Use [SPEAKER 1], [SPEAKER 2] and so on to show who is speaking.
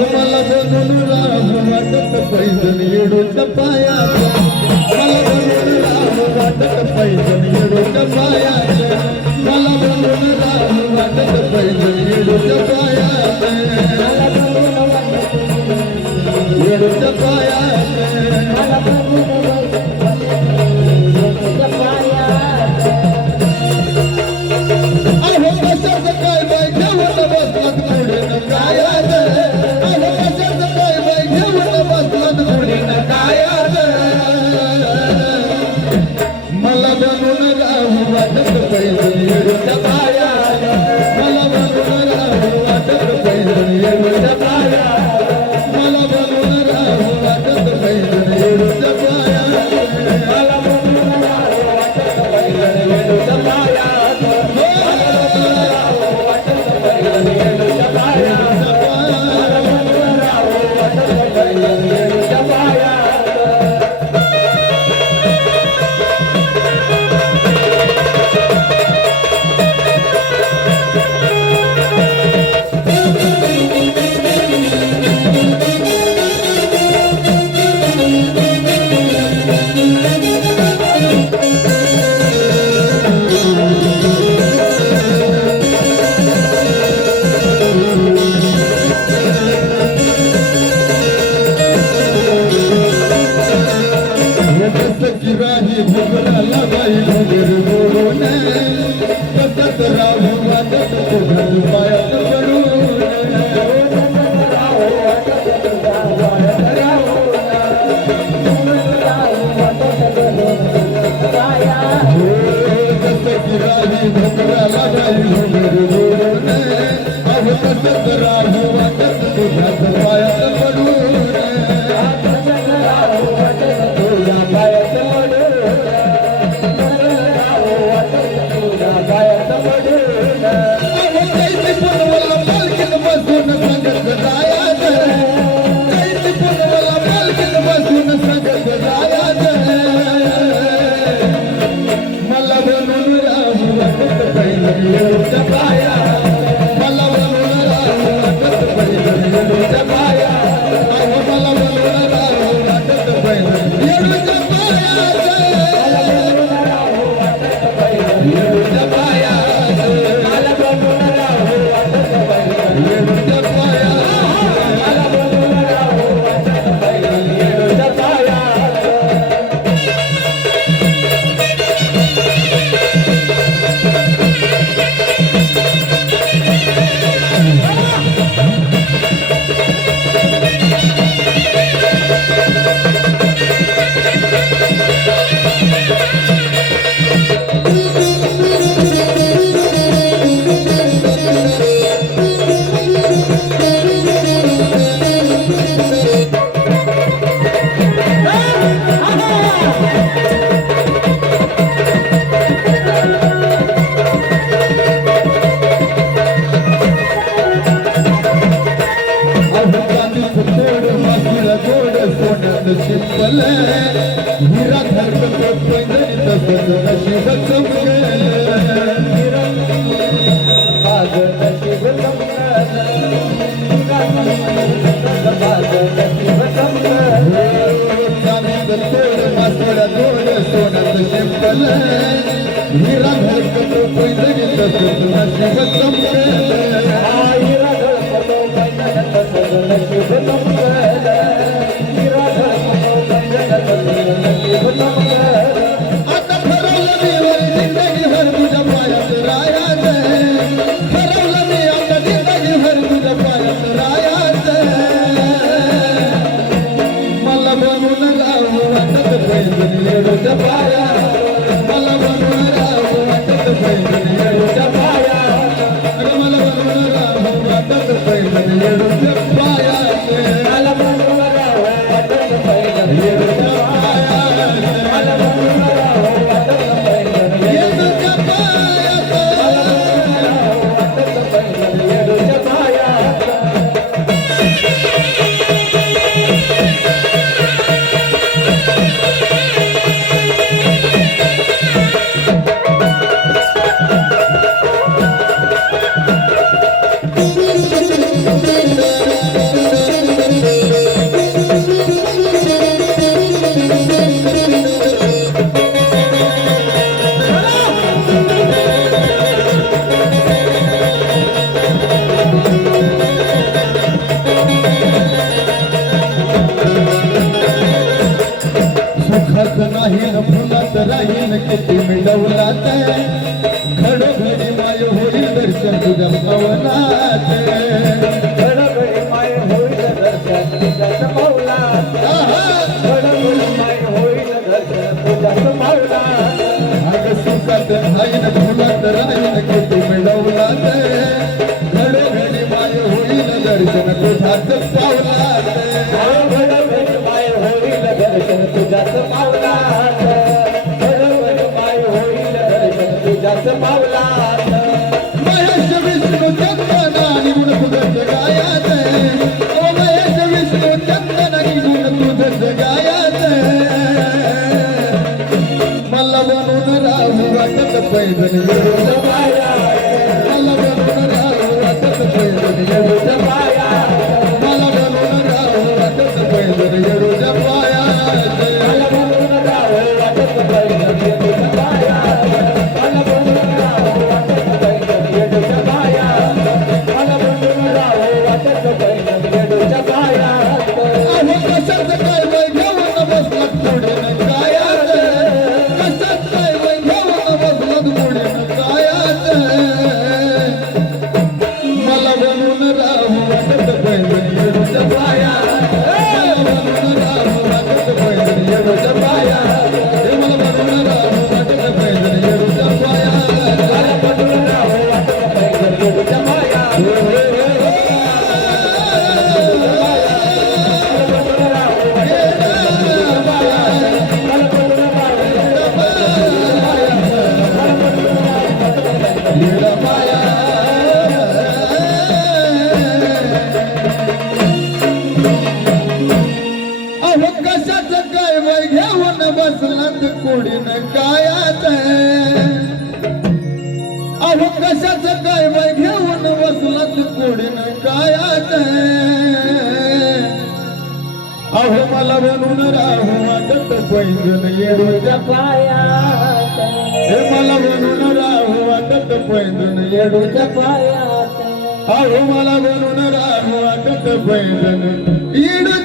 [SPEAKER 1] मला जणू राम वाटत पैजन येडोच्या पाया मला जणू राम वाटत मला जणू राम वाटत पैजन येडोच्या पाया येडोच्या पाया Thank you. खत्म करे किती मिळवलात? खडोघडी माय होईल दर्शन तुझ्या पवनात
[SPEAKER 2] घडघडी माय होईल दर्शन तुझ्या पवनात
[SPEAKER 1] आहा!
[SPEAKER 2] माय होईल दर्शन तुझ्या पवनात
[SPEAKER 1] अग सुखात आईन दर्शन तुझ्याच कशाच काय वय घेऊन बसलात कोडीन कायात अहो कशाच काय वय घेऊन बसलात कोडीन कायात अहो मला बनून राहू वाटत पैंजण येडूच्या
[SPEAKER 2] पाया
[SPEAKER 1] हे मला बनून राहू वाटत पैंजण येडूच्या
[SPEAKER 2] पाया
[SPEAKER 1] अहो मला बनून राहू वाटत पैंजण येडूच्या